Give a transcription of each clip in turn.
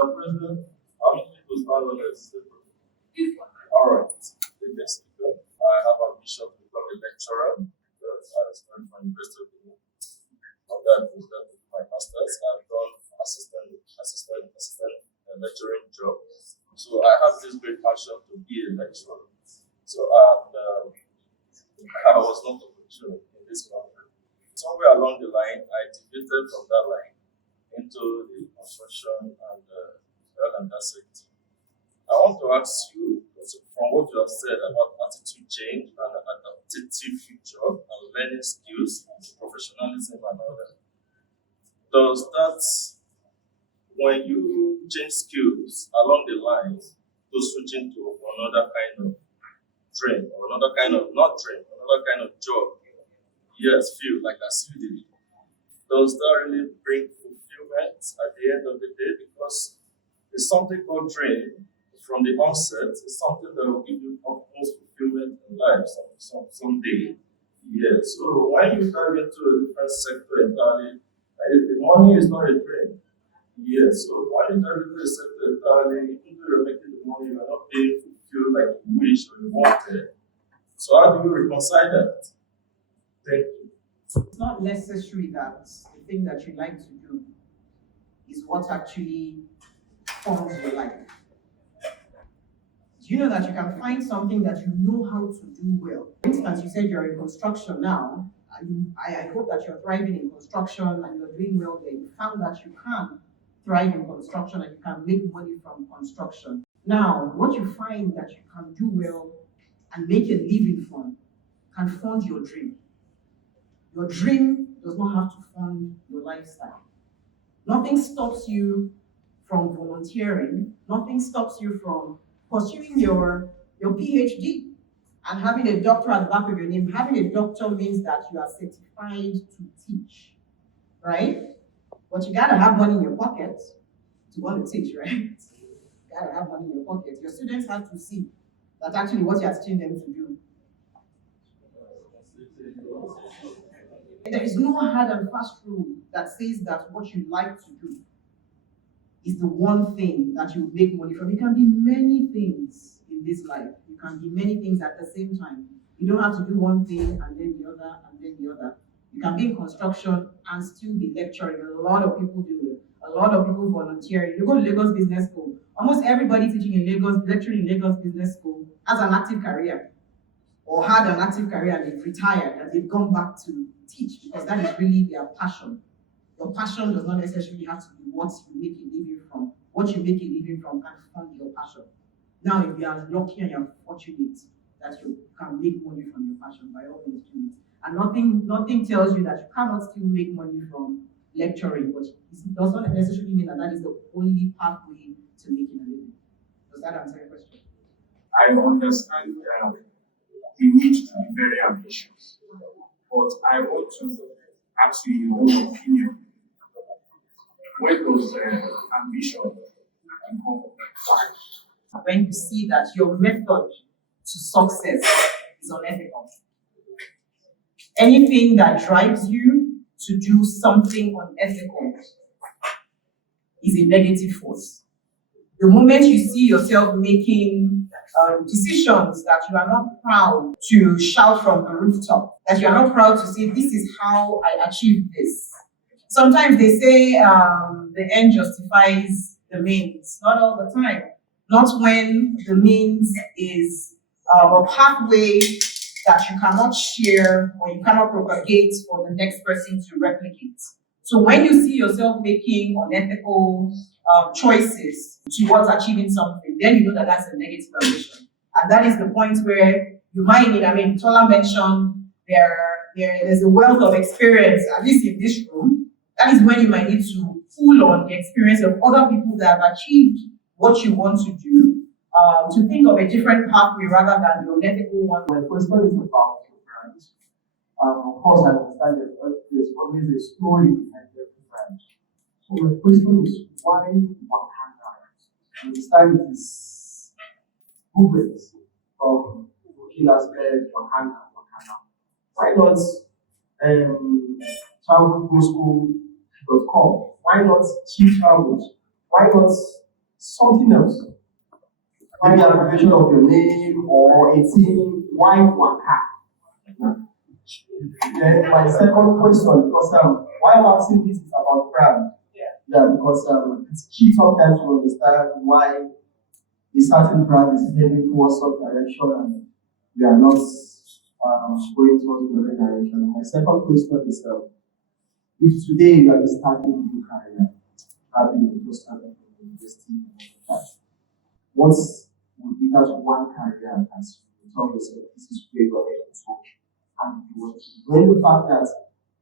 Madam President, I'm going to start on this. All right. The next speaker, I have ambition to become a lecturer. I started from University of Benin. From that, I did my master's. I've done assistant lecturing job. So I have this great passion to be a lecturer. So I was not opportune in this country. Somewhere along the line, I deviated from that line into the construction and oil and gas sector. I want to ask you, from what you have said about attitude change and adaptive future and learning skills, professionalism and all that, does that, when you change skills along the line to switching to another kind of train or another kind of, not train, another kind of job, yes, feel like as you did, does that really bring fulfillment at the end of the day? Because it's something called train from the onset, it's something that will give you utmost fulfillment in life someday. Yeah, so when you dive into a different sector entirely, the money is not a train. Yeah, so when you dive into a sector entirely, even though you're making the money, you're not being fulfilled like you wish or you wanted. So how do you reconcile that? Thank you. It's not necessary that the thing that you like to do is what actually forms your life. Do you know that you can find something that you know how to do well? For instance, you said you're in construction now. I hope that you're thriving in construction and you're doing well there. You found that you can thrive in construction and you can make money from construction. Now, what you find that you can do well and make a living from can fund your dream. Your dream does not have to fund your lifestyle. Nothing stops you from volunteering. Nothing stops you from pursuing your PhD and having a doctor at the back of your name. Having a doctor means that you are certified to teach, right? But you gotta have money in your pocket to want to teach, right? You gotta have money in your pocket. Your students have to see that actually what you are teaching them to do. There is no hard and fast rule that says that what you like to do is the one thing that you make money from. It can be many things in this life. You can be many things at the same time. You don't have to do one thing and then the other and then the other. You can be in construction and still be lecturing. A lot of people do it. A lot of people volunteer. You go to Lagos Business School. Almost everybody teaching in Lagos, lecturing in Lagos Business School has an active career or had an active career and they've retired and they've gone back to teach because that is really their passion. Your passion does not necessarily have to be what you make a living from. What you make a living from can fund your passion. Now, if you are lucky and you're fortunate that you can make money from your passion, by all means do it. And nothing tells you that you cannot still make money from lecturing, but it does not necessarily mean that that is the only pathway to making a living. Does that answer your question? I understand the need to be very ambitious, but I want to ask you your own opinion. Where does ambition become fine? When you see that your method to success is unethical. Anything that drives you to do something unethical is a negative force. The moment you see yourself making decisions that you are not proud to shout from the rooftop, that you are not proud to say, this is how I achieved this. Sometimes they say the end justifies the means. Not all the time. Not when the means is a pathway that you cannot share or you cannot propagate for the next person to replicate. So when you see yourself making unethical choices towards achieving something, then you know that that's a negative ambition. And that is the point where you might need, Tola mentioned there's a wealth of experience, at least in this room. That is when you might need to pull on the experience of other people that have achieved what you want to do, to think of a different pathway rather than the unethical one. My question is about your brand. Of course, I understand that there's always a story behind every brand. So my question is, why Wakanow? I understand it is movement from Nkills, Wakanow. Why not childhoodgoschool.com? Why not Chief Travels? Why not something else. Maybe an abbreviation of your name or a team, why Waka? Then my second question, because why I'm asking this is about brand. Yeah, because it's key sometimes to understand why a certain brand is heading towards some direction and we are not going towards the other direction. And my second question is if today you are starting a new career, probably you just started from university, what would be that one career that you tell yourself this is where you're heading to? And you want to know the fact that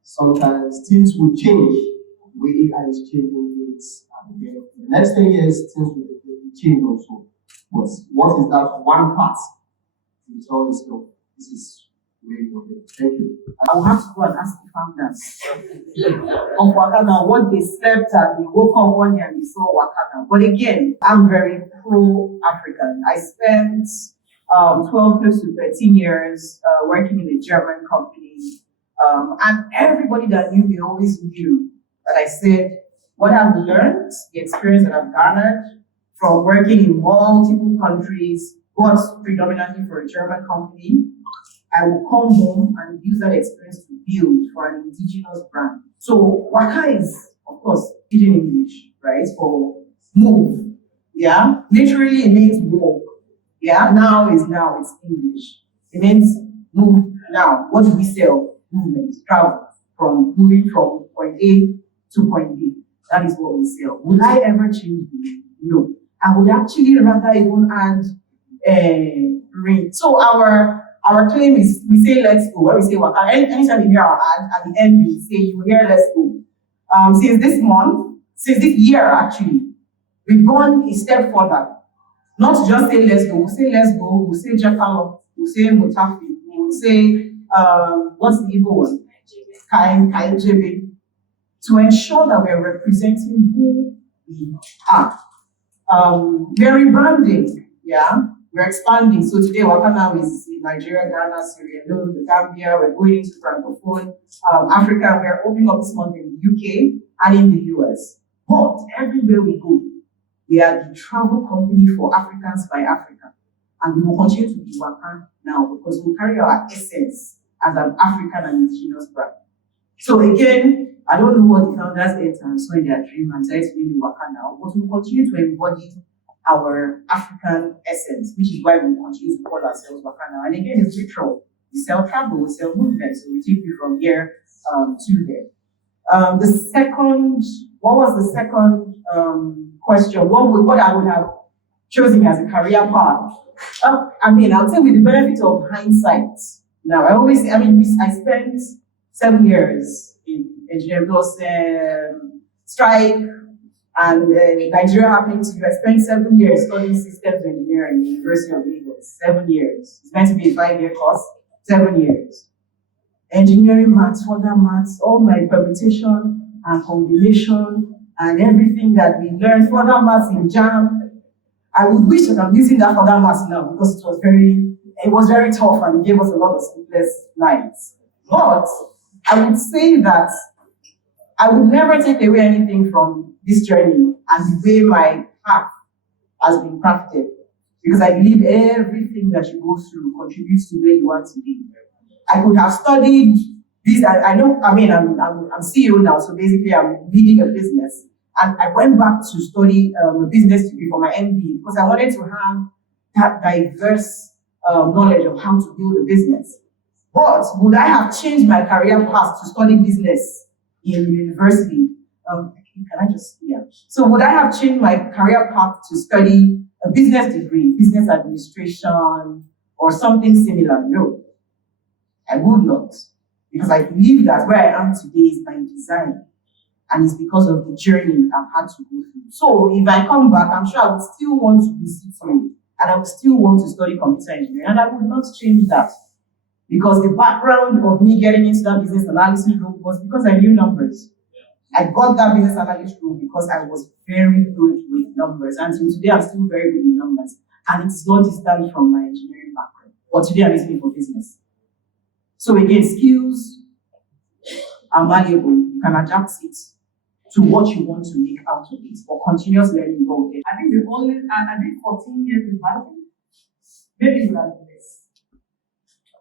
sometimes things will change, the way AI is changing things, and then in the next 10 years, things will change also. But what is that one part you tell yourself this is where you're heading? Thank you. I will have to go and ask the founders of Wakanow what they slept and they woke up one day and they saw Wakanow. But again, I'm very pro-African. I spent 12 close to 13 years working in a German company. And everybody that knew me always knew that I said, what I've learned, the experience that I've garnered from working in multiple countries, but predominantly for a German company, I will come home and use that experience to build for an indigenous brand. So Waka is, of course, pidgin English, right? For move. Yeah. Literally it means walk. Yeah. Now is now, it's English. It means move now. What do we sell? Movement, travel, from moving from point A to point B. That is what we sell. Would I ever change the name? No. I would actually rather even add ring. So our claim is we say let's go. When we say Waka, anytime you hear our ad, at the end you say you hear let's go. Since this year actually, we've gone a step further. Not just say let's go, we'll say let's go, we'll say Jakalo, we'll say Mutafi, we'll say what's the evil one? Kaijebe. To ensure that we're representing who we are. We're rebranding, yeah? We're expanding. So today, Wakanow is in Nigeria, Ghana, Sierra Leone, the Gambia. We're going into Francophone Africa. We're opening up this month in the UK and in the US. But everywhere we go, we are the travel company for Africans by Africa. And we will continue to be Wakanow because we'll carry our essence as an African and indigenous brand. So again, I don't know what the founders ate and saw in their dream and said to me Wakanow, but we'll continue to embody our African essence, which is why we continue to call ourselves Wakanow. And again, it's literal. We sell travel, we sell movement, so we take you from here to there. What was the second question? What I would have chosen as a career path? I'll say with the benefit of hindsight. Now, I spent 7 years in engineering plus strike, and Nigeria happening to you. I spent 7 years studying systems engineering at the University of Lagos. 7 years. It's meant to be a 5-year course. 7 years. Engineering maths, further maths, all my permutation and combination and everything that we learned, further maths in JAM. I would wish that I'm using that further maths now because it was very tough and it gave us a lot of sleepless nights. But I would say that I would never take away anything from this journey and the way my path has been crafted. Because I believe everything that you go through contributes to where you want to be. I could have studied this. I'm CEO now, so basically I'm leading a business. And I went back to study a business degree for my MBA because I wanted to have that diverse knowledge of how to build a business. But would I have changed my career path to study business in university? So would I have changed my career path to study a business degree, business administration, or something similar? No, I would not. Because I believe that where I am today is by design. And it's because of the journey I've had to go through. So if I come back, I'm sure I would still want to be CTO, and I would still want to study computer engineering, and I would not change that. Because the background of me getting into that business analysis role was because I knew numbers. I got that business analyst role because I was very good with numbers. And so today I'm still very good with numbers. And it's not distant from my engineering background. But today I'm using it for business. So again, skills are malleable. You can adapt it. to what you want to make out of it, but continuous learning will get. I think I did 14 years in marketing. Maybe it would have been less.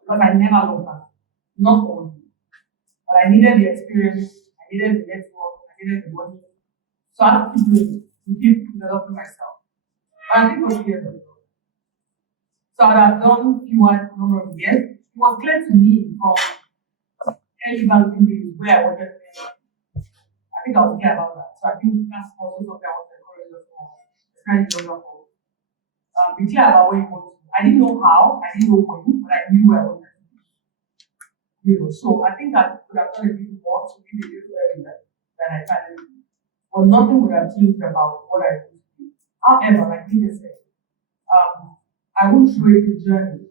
Because I never looked back. Not all. But I needed the experience, I needed the network, I needed the money. So I have to keep doing it, to keep developing myself. And I think it was years ago. So I have done fewer number of years. It was clear to me from early banking days where I wanted to be. I think I was clear about that. So I think that's also something I want to encourage us for, especially younger folks. Be clear about where you want to. I didn't know how, I didn't know when, but I knew where I wanted to be. So I think I could have done a bit more to be a little earlier than I finally did. But nothing would have changed about what I used to do. However, like Nina said, I won't trade the journey